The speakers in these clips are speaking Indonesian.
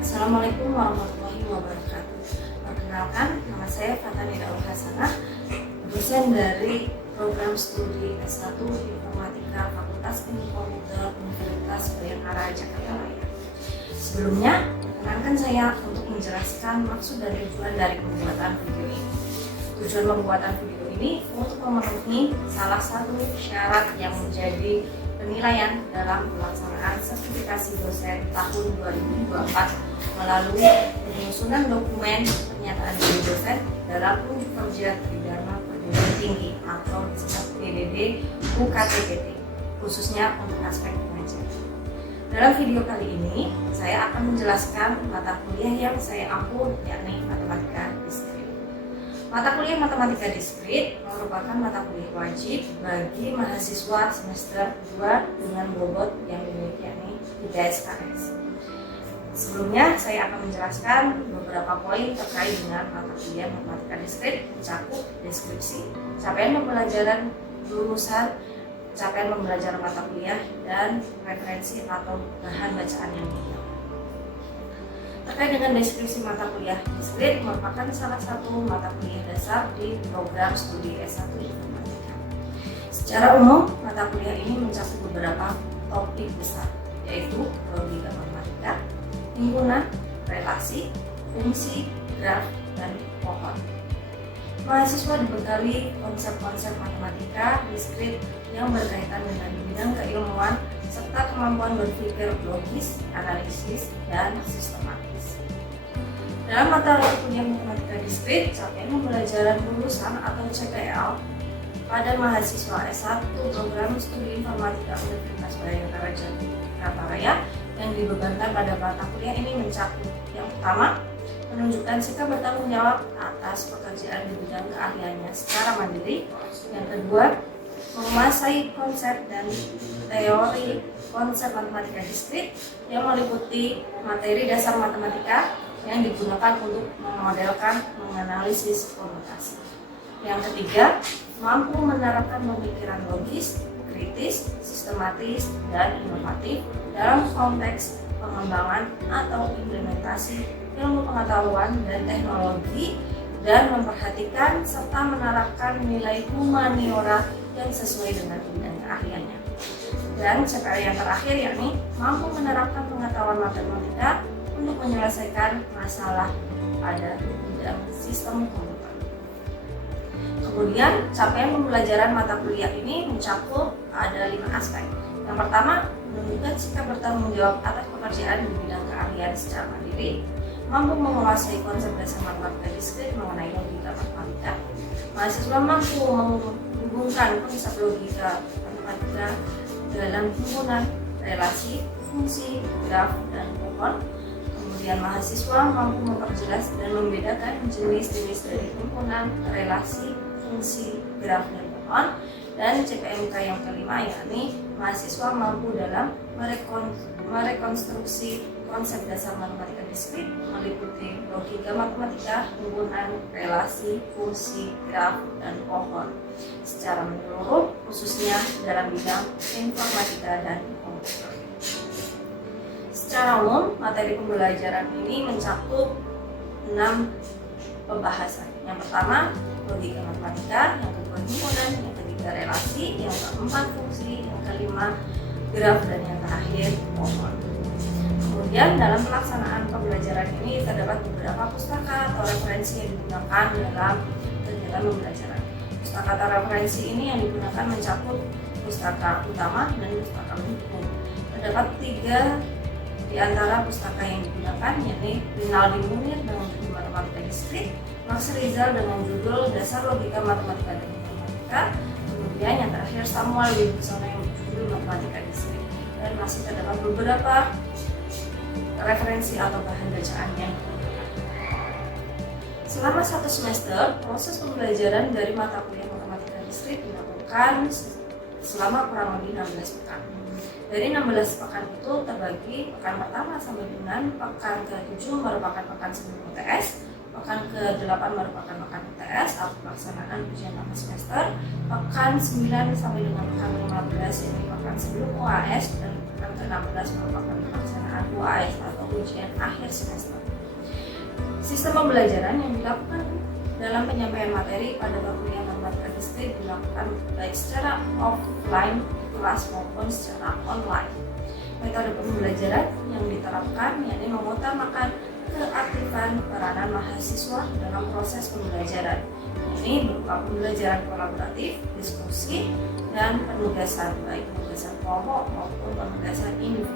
Assalamualaikum warahmatullahi wabarakatuh. Perkenalkan, nama saya Fatani Daul Hasanah, dosen dari program studi S1 Informatika Fakultas Ilmu Komputer Universitas Bayangkara, Jakarta Raya. Sebelumnya, perkenalkan saya untuk menjelaskan maksud dan tujuan dari pembuatan video ini. Tujuan pembuatan video ini untuk memenuhi salah satu syarat yang menjadi penilaian dalam pelaksanaan sertifikasi dosen tahun 2024 melalui penyusunan dokumen pernyataan diri dosen dalam unjuk kerja pidana perguruan tinggi atau disebut PDD UKTPT, khususnya untuk aspek pengajar. Dalam video kali ini, saya akan menjelaskan mata kuliah yang saya ampu, yakni Matematika Diskrit. Mata kuliah Matematika Diskrit merupakan mata kuliah wajib bagi mahasiswa semester 2 dengan bobot yang dimiliki, yakni 3 SKS. Sebelumnya, saya akan menjelaskan beberapa poin terkait dengan mata kuliah Matematika Diskrit, mencakup deskripsi, capaian pembelajaran lulusan, capaian pembelajaran mata kuliah, dan referensi atau bahan bacaan yang digunakan. Terkait dengan deskripsi mata kuliah Diskrit merupakan salah satu mata kuliah dasar di program studi S1 Informatika. Secara umum, mata kuliah ini mencakup beberapa topik besar, yaitu logika matematika, himpunan, relasi, fungsi, graf, dan pohon. Mahasiswa dibekali konsep-konsep matematika Diskrit yang berkaitan dengan bidang keilmuan serta kemampuan berpikir logis, analisis, dan sistematis. Dalam mata kuliah Matematika Diskrit, capaian pembelajaran lulusan atau CPL pada mahasiswa S1 program studi Informatika Universitas Bayangkara, Jakarta Raya yang dibebankan pada mata kuliah ini mencakup yang pertama, menunjukkan sikap bertanggung jawab atas pekerjaan di bidang keahliannya secara mandiri. Yang kedua, menguasai konsep dan teori konsep matematika diskrit yang meliputi materi dasar matematika yang digunakan untuk memodelkan menganalisis komputasi. Yang ketiga, mampu menerapkan pemikiran logis, kritis, sistematis, dan inovatif dalam konteks pengembangan atau implementasi ilmu pengetahuan dan teknologi, dan memperhatikan serta menerapkan nilai humaniora yang sesuai dengan bidang keahliannya. Dan CPL yang terakhir, yakni mampu menerapkan pengetahuan matematika untuk menyelesaikan masalah pada bidang sistem komputer. Kemudian, capaian pembelajaran mata kuliah ini mencakup ada 5 aspek. Yang pertama, menunjukkan sikap bertanggung jawab atas pekerjaan di bidang keahlian secara mandiri, mampu menguasai konsep dasar matematika diskrit mengenai logika matematika. Mahasiswa mampu menghubungkan konsep logika matematika dalam himpunan, relasi, fungsi, graf, dan pohon. Kemudian mahasiswa mampu memperjelas dan membedakan jenis-jenis dari himpunan, relasi, fungsi, graf, dan pohon. Dan CPMK yang kelima, yakni mahasiswa mampu dalam merekonstruksi konsep dasar matematika diskrit meliputi logika matematika, himpunan, relasi, fungsi, graf, dan pohon secara menyeluruh, khususnya dalam bidang informatika dan komputer. Secara umum, materi pembelajaran ini mencakup 6 pembahasan. Yang pertama, logika matematika, yang kedua himpunan, yang ketiga relasi, yang keempat fungsi, yang kelima graf, dan yang terakhir pohon. Kemudian dalam pelaksanaan pembelajaran ini terdapat beberapa pustaka atau referensi yang digunakan dalam kegiatan pembelajaran. Pustaka atau referensi ini yang digunakan mencakup pustaka utama dan pustaka pendukung. Terdapat 3 di antara pustaka yang digunakan, yakni Rinaldi Munir dengan judul Matematika Diskrit, Max Rizal dengan judul Dasar Logika Matematika dan Informatika, kemudian yang terakhir Samuel Wibisono yang berjudul Matematika Diskrit. Dan masih terdapat beberapa referensi atau bahan bacaan yang digunakan. Selama 1 semester, proses pembelajaran dari mata kuliah Matematika Diskrit dilakukan selama kurang lebih 16 pekan. Dari 16 pekan itu terbagi pekan pertama sampai dengan pekan ke-7 merupakan pekan sebelum UTS, pekan ke-8 merupakan pekan UTS atau pelaksanaan ujian tamat semester, pekan 9 sampai dengan pekan 15 ini pekan sebelum UAS, dan pekan ke-16 merupakan pelaksanaan pelaksanaan UAS atau ujian akhir semester. Sistem pembelajaran yang dilakukan dalam penyampaian materi pada kuliah matematika distrik dilakukan baik secara offline kelas maupun secara online. Metode pembelajaran yang diterapkan yakni mengutamakan keaktifan peranan mahasiswa dalam proses pembelajaran. Ini berupa pembelajaran kolaboratif, diskusi, dan penugasan, baik penugasan kelompok maupun penugasan individu.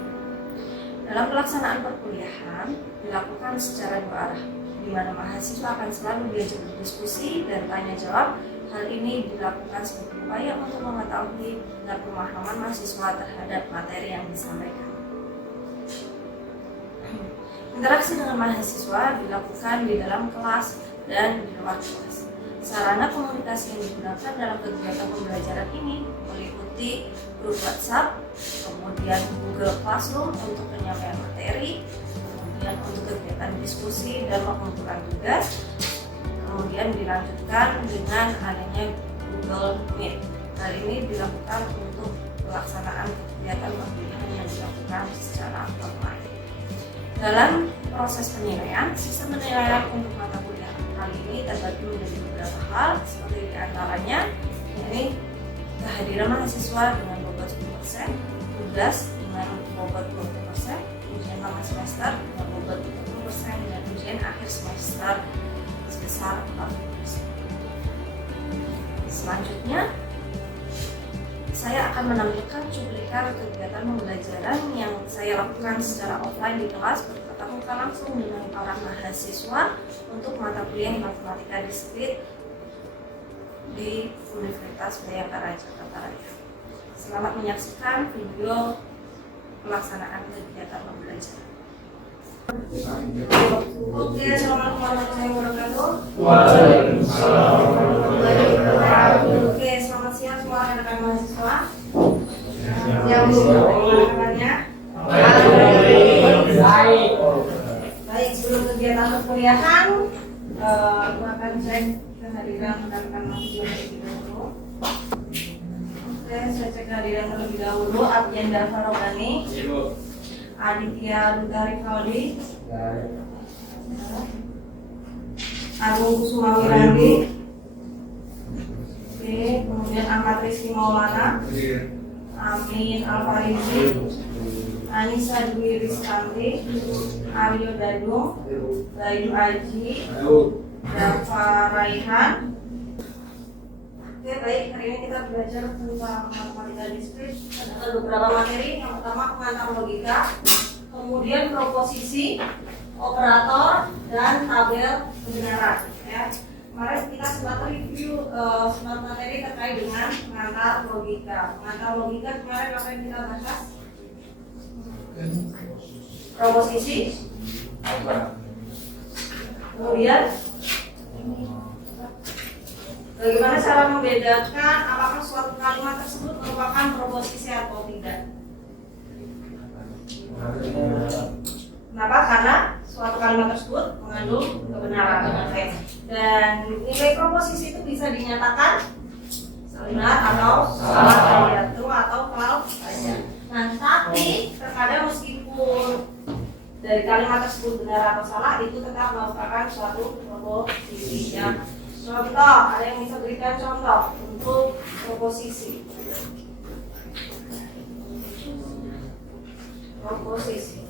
Dalam pelaksanaan perkuliahan dilakukan secara dua arah, di mana mahasiswa akan selalu diajak berdiskusi dan tanya jawab. Hal ini dilakukan sebagai upaya untuk mengetahui dan pemahaman mahasiswa terhadap materi yang disampaikan. Interaksi dengan mahasiswa dilakukan di dalam kelas dan di luar kelas. Sarana komunikasi yang digunakan dalam kegiatan pembelajaran ini meliputi grup WhatsApp, kemudian Google Classroom untuk penyampaian materi, kemudian untuk kegiatan diskusi dan pengumpulan tugas, kemudian dilanjutkan dengan adanya Google Meet. Hal ini dilakukan untuk pelaksanaan kegiatan pembelajaran yang dilakukan secara online. Dalam proses penilaian, sistem penilaian untuk mata kuliah kali ini terbagi menjadi beberapa hal, seperti diantaranya yakni kehadiran mahasiswa dengan bobot 10%, tugas dengan bobot 20%, ujian tengah semester dengan bobot 30%, dan ujian akhir semester sebesar 40%. Selanjutnya, saya akan menampilkan cuplikan kegiatan pembelajaran yang saya lakukan secara offline di kelas bertatap muka langsung dengan para mahasiswa untuk mata kuliah matematika distrik di Universitas Bayangkara Jakarta Raya. Selamat menyaksikan video pelaksanaan kegiatan pembelajaran. Oke, assalamualaikum warahmatullahi wabarakatuh. Waalaikumsalam warahmatullahi wabarakatuh. Oke, selamat siang semua rekan mahasiswa. Yang kabarnya? Baik, sebelum kegiatan perkuliahan, aku akan cek kehadiran rekan mahasiswa terlebih dahulu. Oke, saya cek kehadiran terlebih dahulu. Ardianda Farogani, Aditya Lutari Faldi, Agung Kusuma Wirandi, oke, kemudian Ahmad Rizky Maulana, Amin Alfarizi, Anissa Dwi Rizkanti, Aryo Dadung, Bayu Aji, Dafa Raihan. Oke, baik, hari ini kita belajar tentang matematika distrik. Ada beberapa materi. Yang pertama pengantar logika, kemudian proposisi, operator, dan tabel kebenaran. Ya. Kemarin kita sempat review sempat materi terkait dengan pengantar logika. Pengantar logika kemarin apa yang kita bahas? Proposisi, kemudian bagaimana cara membedakan apakah suatu kalimat tersebut merupakan proposisi atau tidak? Kenapa? Karena suatu kalimat tersebut mengandung kebenaran. Okay. Dan nilai proposisi itu bisa dinyatakan benar atau salah tergantung atau kalau saja. Nah, tapi terkadang meskipun dari kalimat tersebut benar atau salah, itu tetap merupakan suatu proposisi. Ya. Contoh, ada yang bisa berikan contoh untuk proposisi. Proposisi.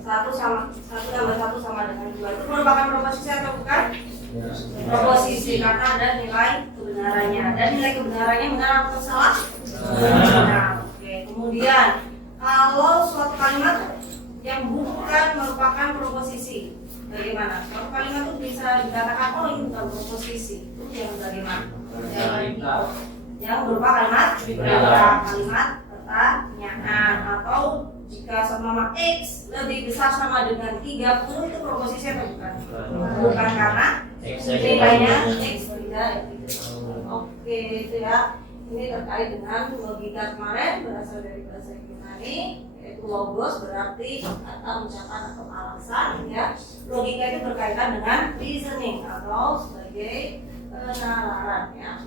Satu tambah satu sama dengan dua. Itu merupakan proposisi atau bukan? Proposisi karena ada nilai kebenarannya. Dan nilai kebenarannya benar atau salah? Benar. Oke. Kemudian, kalau suatu kalimat yang bukan merupakan proposisi, bagaimana? Suatu kalimat itu bisa dikatakan oh ini bukan proposisi. Itu yang bagaimana? Yang berupa kalimat pertanyaan, atau jika sama X lebih besar sama dengan 30 itu proposisi atau bukan? Bukan karena nilainya X tidak. Oke, itu ya. Ini terkait dengan logika kemarin berasal dari bahasa Yunani, yaitu logos berarti kata, ucapan atau alasan. Ya, logika itu berkaitan dengan reasoning atau sebagai penalaran. Ya.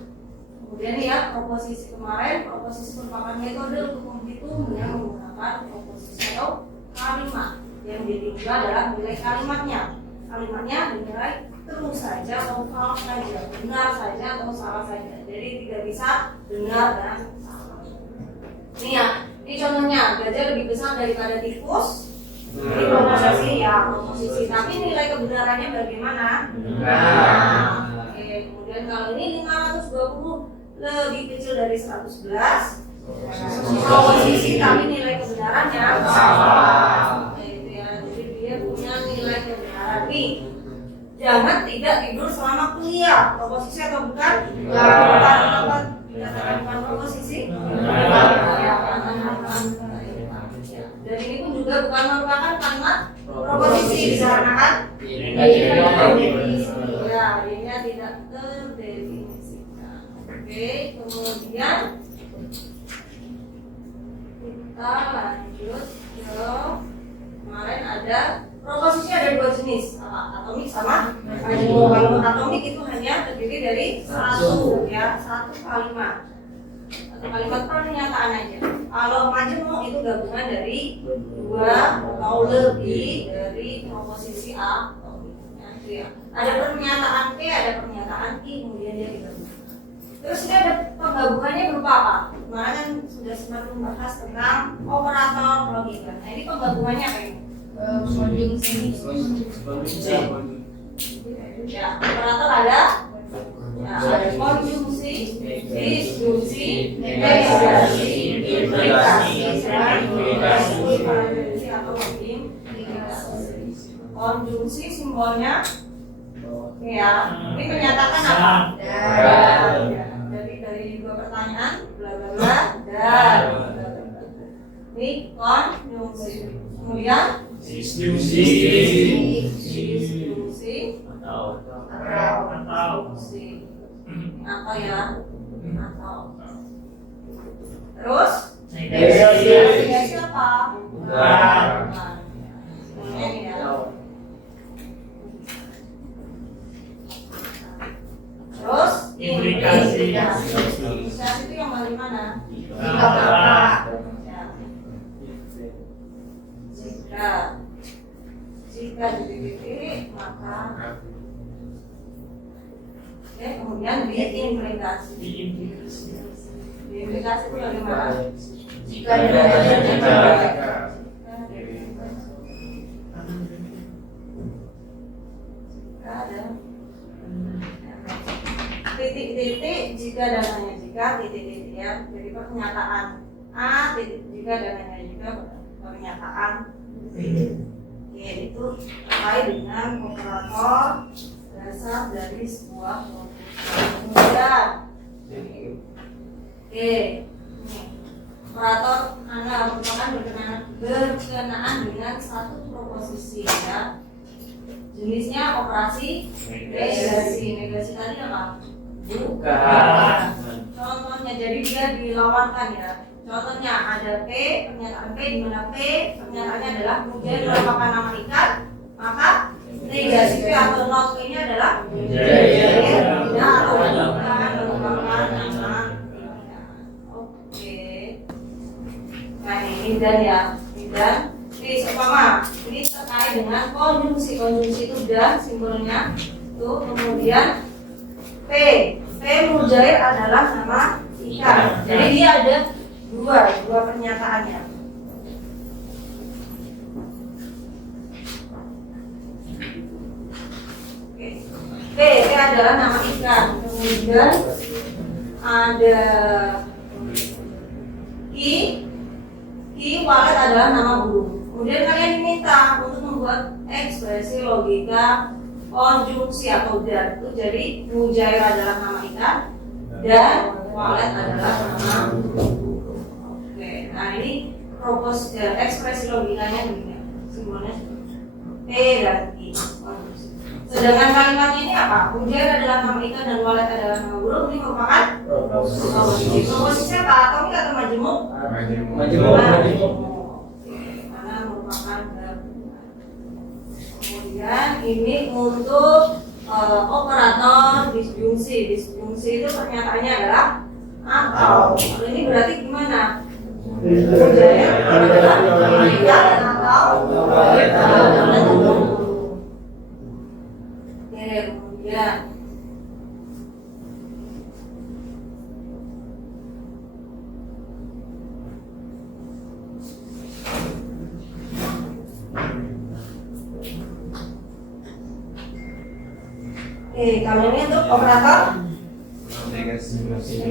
Kemudian ya proposisi kemarin, proposisi merupakan metode untuk menghitung dengan menggunakan proposisi atau kalimat. Yang ditinggal adalah nilai kalimatnya. Kalimatnya dinilai true saja atau false saja, benar saja atau salah saja. Jadi tidak bisa benar dan salah. Ini ya, ini contohnya gajah lebih besar daripada tikus. Ini proposisi ya, proposisi. Tapi nilai kebenarannya bagaimana? Benar. Oke, kemudian kalau ini 520 lebih kecil dari 111, proposisi tapi nilai kebenarannya salah. Itu ya, jadi dia punya nilai kebenaran. Nih, jangan tidak tidur selama kuliah. Proposisi atau bukan? Bukan. Dikatakan bukan proposisi. Dan ini pun juga bukan merupakan kalimat proposisi dikarenakan ya, dia tidak terdefinisikan. Oke, kemudian kita lanjut ke kemarin ada proposisi ada dua jenis, atomik sama majemuk. Kalau atomik itu hanya terdiri dari satu kalimat. Satu kalimat pernyataan aja. Kalau majemuk itu gabungan dari dua atau lebih dari proposisi A atau B. Ya. Ada pernyataan P, ada pernyataan I, kemudian dia digabungkan. Terus ini ada penggabungannya berupa apa? Kemarin kan sudah sempat membahas tentang operator logika. Nah ini penggabungannya apa ini? Ya, operator ada konjungsi, disjungsi, negasi, implikasi, atau implikasi. Konjungsi simbolnya ya, ini menyatakan apa? Dan. Dari dua pertanyaan, bla bla bla, dan. Ini konjungsi. Kemudian disjungsi atau ya atau terus negasi apa? Bukan. Semuanya nih ya. Terus implikasi itu yang paling mana? Jika titik maka oke, kemudian diimplikasi. Diimplikasi itu bagaimana? Jika ada titik-titik jika dan hanya jika titik-titik ya. Jadi pernyataan A titik jika dan hanya jika pernyataan B. Oke, itu terkait dengan operator dasar dari sebuah kemudian operator Anda merupakan berkenaan dengan satu proposisi ya. Jenisnya operasi negasi. Negasi tadi apa? Bukan. Contohnya jadi dia dilawankan ya. Contohnya ada P, pernyataan P di mana P pernyataannya adalah mujair merupakan nama ikan, maka negasi P atau not P-nya adalah mujair tidak atau bukan merupakan nama ikan. Oke. Nah ini dan ya, dan ini seumpama ini terkait dengan konjungsi. Konjungsi itu dan simbolnya itu kemudian P mujair adalah nama ikan. Jadi dia ada dua pernyataannya. P adalah nama ikan. Kemudian ada I walet adalah nama burung. Kemudian kalian diminta untuk membuat ekspresi logika konjungsi atau dan. Jadi mujair adalah nama ikan dan walet adalah nama burung. Nah ini ekspresi logikanya begini, simbolnya P dan I. Sedangkan kalimatnya ini apa? Mujair adalah nama ikan dan walet adalah nama burung. Ini merupakan proposisi. Proposisi apa? Atomik atau majemuk? Majemuk. Karena merupakan gabungan. Kemudian ini untuk operator disjungsi. Disjungsi itu pernyataannya adalah atau. Ini berarti gimana? Mujair adalah nama ikan Oke, kalau ini untuk operator Negasi. negasi,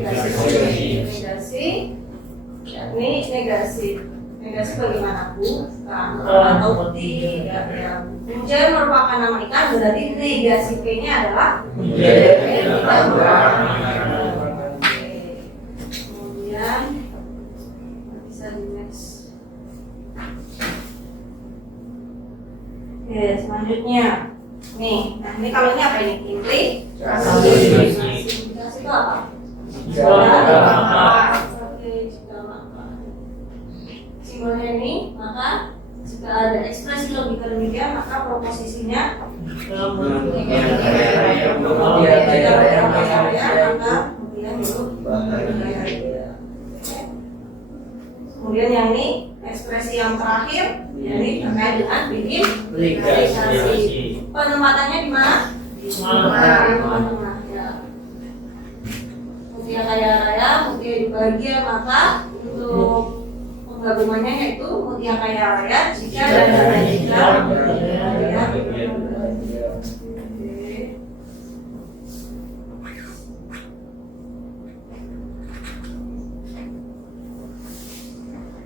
ini negasi. Negasi bagaimana Bu? Atau tidak ya. Punca merupakan nama ikan, berarti negasi P-nya adalah kemudian bisa di next. Oke, selanjutnya nih, nah ini kalau ini apa ini? Implikasi itu apa? Simbolnya ini, maka jika ada ekspresi logika demikian, maka proposisinya kemudian yang ini ekspresi yang terakhir ini terkait dengan bikin aplikasi. Penempatannya di mana? Di tengah ya. Mutia kaya raya, mutia di bahagia, maka untuk penggabungannya yaitu mutia kaya raya jika dan jika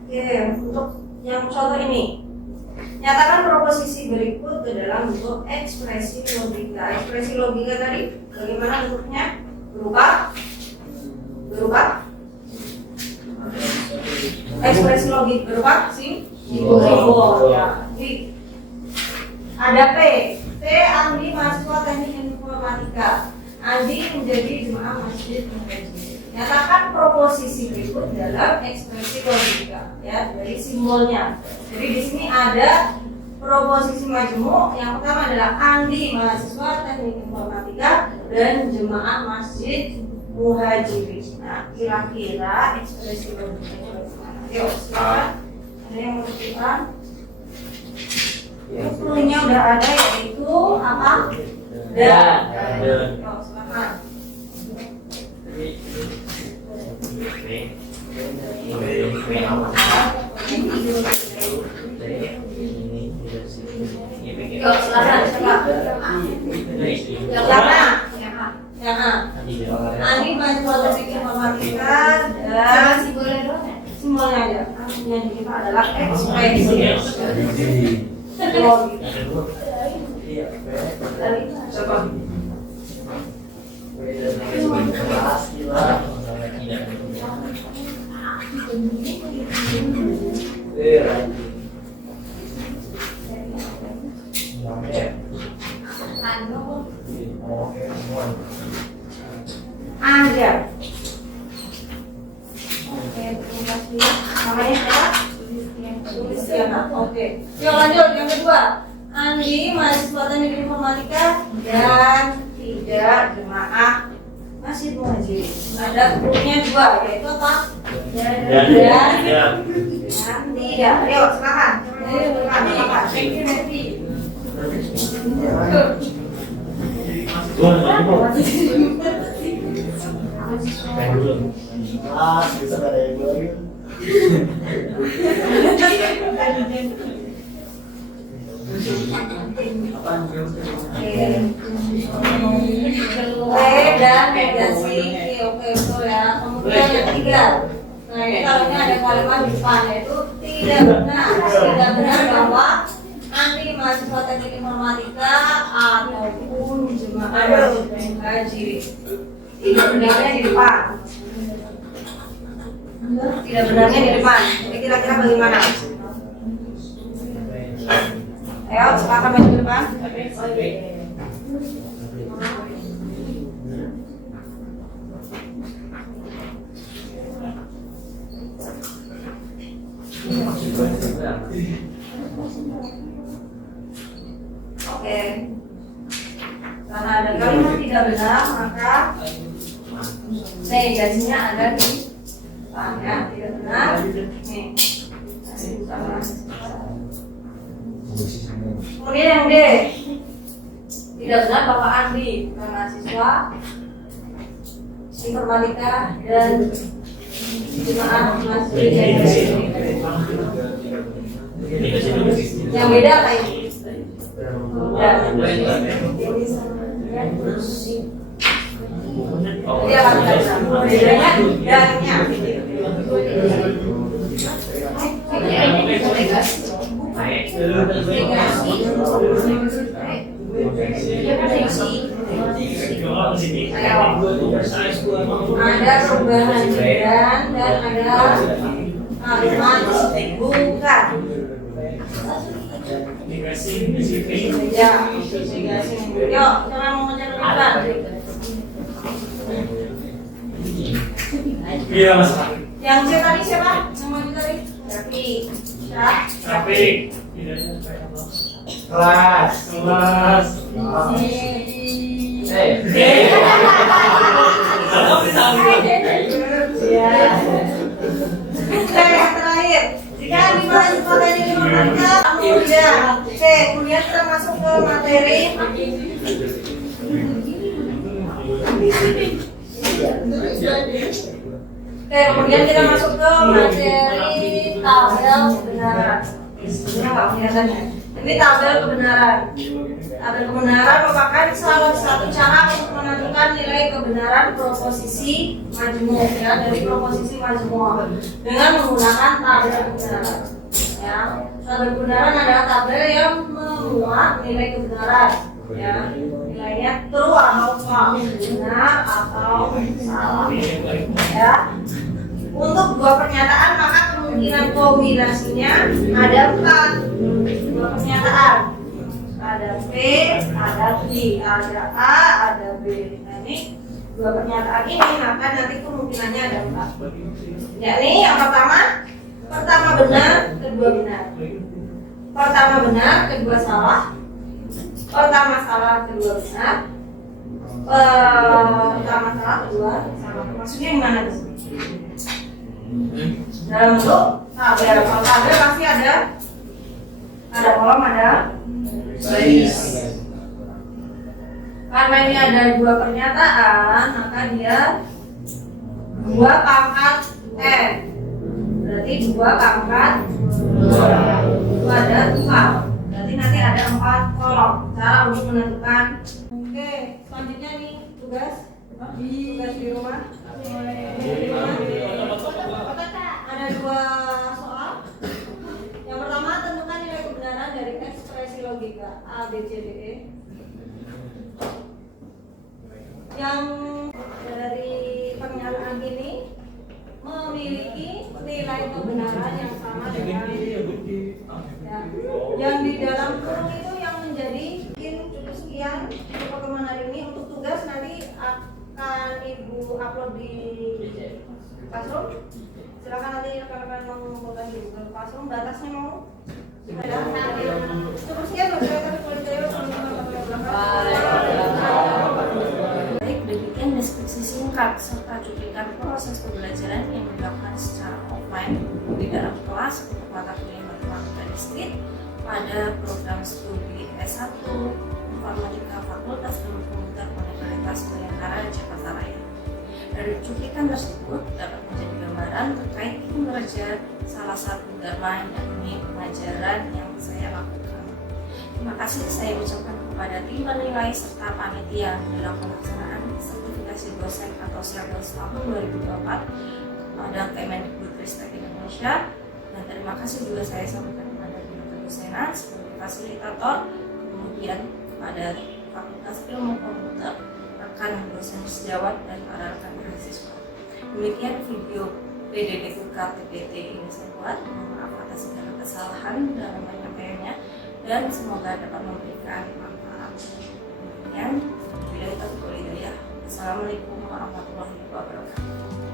Oke, untuk yang contoh ini, nyatakan proposisi berikut ke dalam bentuk ekspresi logika. Ekspresi logika tadi bagaimana bentuknya? Berupa ekspresi logik berupa simbol ya. Ada P Andi mahasiswa teknik informatika. Andi menjadi jemaah masjid mengaji. Nyatakan proposisi berikut dalam ekspresi logika ya dari simbolnya. Jadi di sini ada proposisi majemuk. Yang pertama adalah Andi mahasiswa teknik informatika dan jemaah masjid muhajirin. Nah, kira-kira ekspresi logikanya bagaimana? Yuk, silakan. Ada yang mau ceritakan? Cluenya udah ada, yaitu apa? Dan. Yuk, silakan. Yuk, silakan. Yang A. Andi mahasiswa teknik informatika dan simbolnya aja. Yang kita adalah ekspresi. Coba. Ada. Oke, terima kasih. Namanya siapa? Sulistiana. Oke. Yuk lanjut yang kedua. Andi mahasiswa teknik informatika dan tidak jemaah masjid muhajirin. Ada grupnya dua, yaitu apa? Dan tidak. Ayo silakan. Bisa ada yang lagi. Dan negasi. Oke, betul ya. Kemudian yang ketiga. Nah, ini kalau ini ada kalimat di depan yaitu tidak benar bahwa Andi mahasiswa teknik informatika ataupun jemaah muhajirin. Tidak benarnya di depan. Tidak benarnya di depan. Jadi kira-kira bagaimana? Ayo, silakan maju ke depan. Oke. Karena ada kalimat tidak benar, maka negasinya ada di depan ya. Tidak benar. Nih. Kemudian yang D, tidak benar bahwa Andi mahasiswa informatika dan jemaah masjid yang beda apa ini? Dia lakukan bedanya dagingnya. Ada perubahan dan ada kalimat bukan. Ya, yuk, jangan mau menceritakan. Iya mas. Yang C tadi siapa? Yang maju tadi? Tapi. Tapi. Kelas. Kelas. Yang terakhir. Jika di materi matematika kemudian C, kemudian kita masuk ke materi kemudian kita masuk ke materi tabel kebenaran. Ini tabel kebenaran. Tabel kebenaran merupakan salah satu cara untuk menentukan nilai kebenaran proposisi majmuk, ya, dari proposisi majmuk dengan menggunakan tabel kebenaran. Ya, tabel kebenaran adalah tabel yang memuat nilai kebenaran. Ya, nilainya true atau false, benar atau salah. Ya. Untuk dua pernyataan maka kemungkinan kombinasinya ada 4. Dua pernyataan. Ada B, ada B, ada A, ada B. Nah, ini dua pernyataan ini maka nanti kemungkinannya ada 4. Yakni yang pertama benar, kedua benar. Pertama benar, kedua salah. Pertama salah, kedua benar. Pertama salah, kedua salah. Maksudnya gimana tuh? Dalam bentuk tabel. Kalau tabel pasti ada kolom, ada baris. Karena ini ada dua pernyataan, maka dia 2 pangkat N. Berarti 2 pangkat 2. Itu ada 4. Berarti nanti ada 4 kolom. Cara untuk menentukan. Oke, selanjutnya nih tugas di rumah. Ada 2 soal. Yang pertama, tentukan nilai kebenaran dari ekspresi logika A, B, C, D, E. Yang dari pernyataan ini memiliki nilai kebenaran yang sama dengan ya. Yang di dalam kurung itu yang menjadi cukup sekian untuk pertemuan hari ini. Untuk tugas nanti akan Ibu upload di Classroom. Silakan nanti rekan-rekan mengumpulkan di Google Classroom. Batasnya mau ada. Cukup sekian. Baik, demikian deskripsi singkat serta cuplikan proses pembelajaran yang dilakukan secara offline di dalam kelas untuk mata kuliah matematika diskrit pada program studi S1 Informatika Fakultas Ilmu Komputer Universitas Bayangkara Jakarta Raya. Dari cuplikan tersebut dapat menjadi gambaran terkait kinerja salah satu dharma yakni pengajaran yang saya lakukan. Terima kasih saya ucapkan kepada tim penilai serta panitia dalam pelaksanaan sertifikasi dosen atau Syabas tahun 2024 kepada Kemendikbudristek Indonesia, dan terima kasih juga saya sampaikan kepada Direktur Dosenan sebagai fasilitator, kemudian kepada Fakultas Ilmu Komputer, rekan dosen sejawat dan para rekan mahasiswa. Demikian video PDD UKTPT ini saya buat. Mohon maaf atas segala kesalahan dalam penyampaiannya dan semoga dapat memberikan manfaat. Demikian, bila kita Assalamualaikum warahmatullahi wabarakatuh.